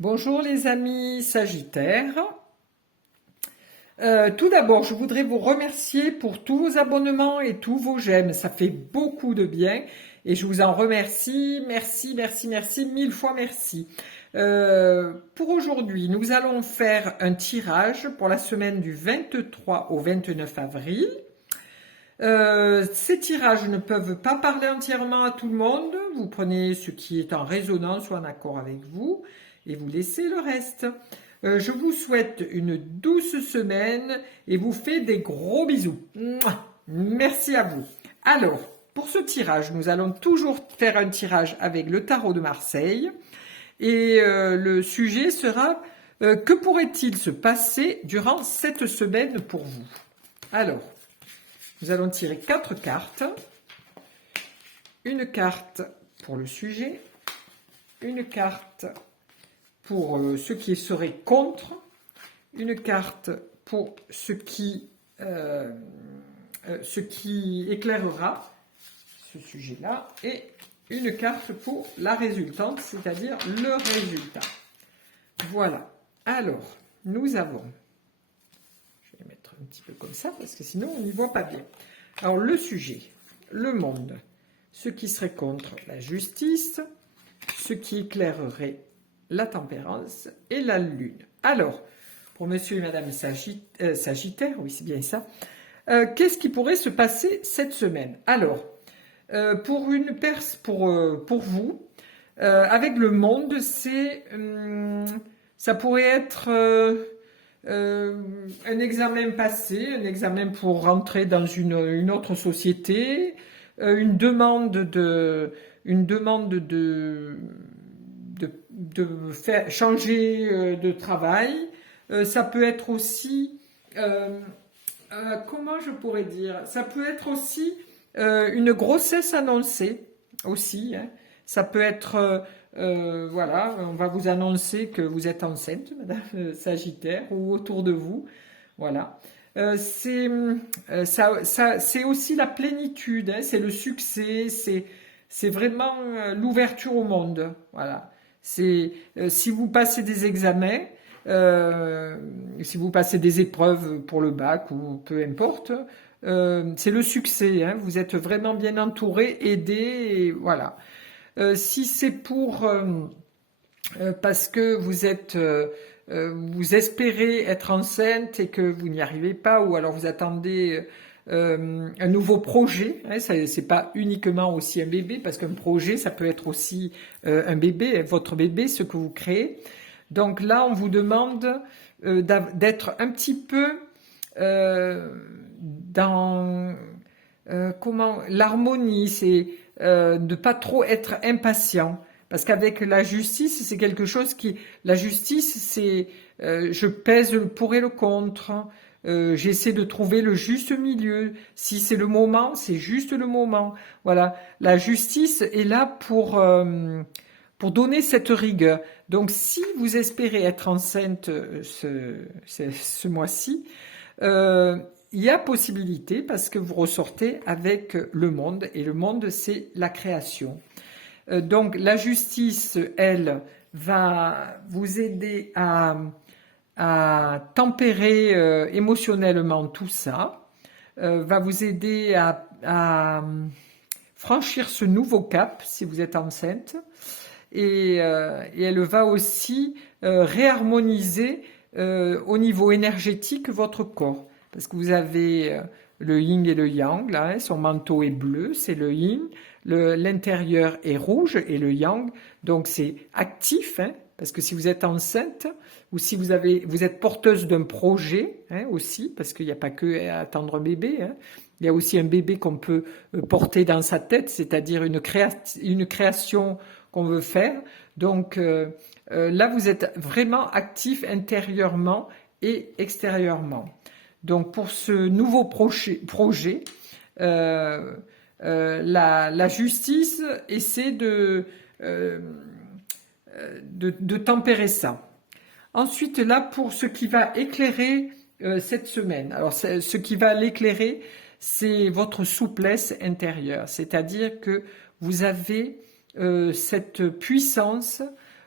Bonjour les amis Sagittaires. Tout d'abord, je voudrais vous remercier pour tous vos abonnements et tous vos j'aime. Ça fait beaucoup de bien et je vous en remercie. Merci, merci, merci, mille fois merci. Pour aujourd'hui, nous allons faire un tirage pour la semaine du 23 au 29 avril. Ces tirages ne peuvent pas parler entièrement à tout le monde. Vous prenez ce qui est en résonance ou en accord avec vous et vous laissez le reste. Je vous souhaite une douce semaine et vous fais des gros bisous. Mouah. Merci à vous. Alors, pour ce tirage, nous allons toujours faire un tirage avec le tarot de Marseille. Et le sujet sera que pourrait-il se passer durant cette semaine pour vous? Alors, nous allons tirer 4 cartes. Une carte pour le sujet, une carte pour ce qui serait contre, une carte pour ce qui éclairera ce sujet-là, et une carte pour la résultante, c'est-à-dire le résultat. Voilà. Alors, nous avons... Je vais mettre un petit peu comme ça, parce que sinon on n'y voit pas bien. Alors, le sujet, le monde, ce qui serait contre la justice, ce qui éclairerait la tempérance et la lune. Alors, pour monsieur et madame Sagittaire, oui c'est bien ça, qu'est-ce qui pourrait se passer cette semaine? Alors, pour vous, avec le monde, ça pourrait être un examen passé, un examen pour rentrer dans une autre société, une demande de faire changer de travail. Ça peut être aussi, comment je pourrais dire, ça peut être aussi une grossesse annoncée aussi. Hein. Ça peut être, voilà, on va vous annoncer que vous êtes enceinte, Madame Sagittaire, ou autour de vous. Voilà. C'est aussi la plénitude, hein, c'est le succès, c'est vraiment l'ouverture au monde. Voilà. C'est si vous passez des examens, si vous passez des épreuves pour le bac ou peu importe, c'est le succès. Hein, vous êtes vraiment bien entouré, aidé, et voilà. Si c'est pour parce que vous espérez être enceinte et que vous n'y arrivez pas, ou alors vous attendez un nouveau projet, hein, c'est pas uniquement aussi un bébé, parce qu'un projet ça peut être aussi un bébé, votre bébé, ce que vous créez. Donc là on vous demande d'être un petit peu dans comment l'harmonie, c'est de pas trop être impatient. Parce qu'avec la justice, c'est quelque chose qui... La justice, c'est... je pèse le pour et le contre. J'essaie de trouver le juste milieu. Si c'est le moment, c'est juste le moment. Voilà. La justice est là pour donner cette rigueur. Donc, si vous espérez être enceinte ce mois-ci, il y a possibilité parce que vous ressortez avec le monde. Et le monde, c'est la création. Donc la justice, elle, va vous aider à tempérer émotionnellement tout ça, va vous aider à franchir ce nouveau cap si vous êtes enceinte, et elle va aussi réharmoniser au niveau énergétique votre corps, parce que vous avez le yin et le yang, là, hein, son manteau est bleu, c'est le yin. L'intérieur est rouge et le yang, donc c'est actif, hein, parce que si vous êtes enceinte ou si vous êtes porteuse d'un projet, hein, aussi, parce qu'il n'y a pas que à attendre un bébé, hein, il y a aussi un bébé qu'on peut porter dans sa tête, c'est-à-dire une création qu'on veut faire. Donc là, vous êtes vraiment actif intérieurement et extérieurement. Donc pour ce nouveau projet, la justice essaie de tempérer ça. Ensuite, là, pour ce qui va éclairer cette semaine, alors ce qui va l'éclairer, c'est votre souplesse intérieure, c'est-à-dire que vous avez cette puissance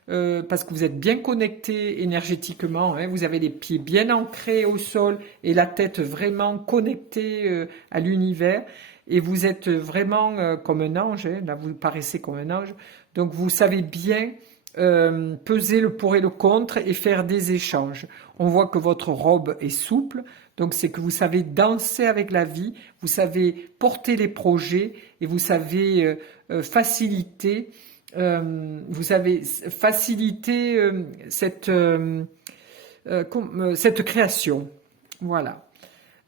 parce que vous êtes bien connecté énergétiquement, hein, vous avez les pieds bien ancrés au sol et la tête vraiment connectée à l'univers. Et vous êtes vraiment comme un ange, hein, là vous paraissez comme un ange. Donc vous savez bien peser le pour et le contre et faire des échanges. On voit que votre robe est souple, donc c'est que vous savez danser avec la vie, vous savez porter les projets et vous savez faciliter, cette création. Voilà.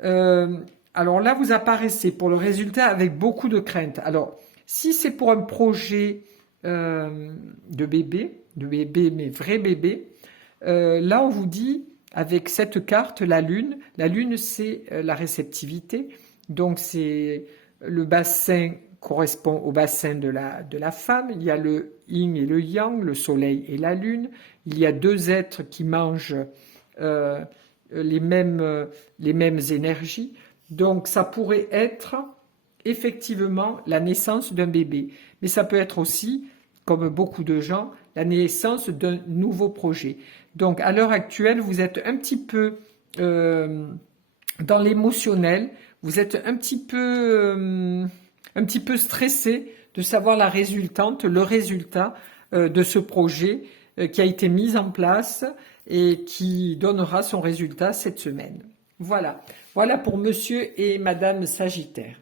Euh, alors là, vous apparaissez pour le résultat avec beaucoup de crainte. Alors, si c'est pour un projet de bébé, mais vrai bébé, là on vous dit, avec cette carte, la lune c'est la réceptivité, donc c'est le bassin correspond au bassin de la femme, il y a le yin et le yang, le soleil et la lune, il y a deux êtres qui mangent euh, les mêmes énergies, donc ça pourrait être effectivement la naissance d'un bébé, mais ça peut être aussi, comme beaucoup de gens, la naissance d'un nouveau projet. Donc à l'heure actuelle, vous êtes un petit peu dans l'émotionnel, vous êtes un petit peu stressé de savoir le résultat de ce projet qui a été mis en place et qui donnera son résultat cette semaine. Voilà, voilà pour Monsieur et Madame Sagittaire.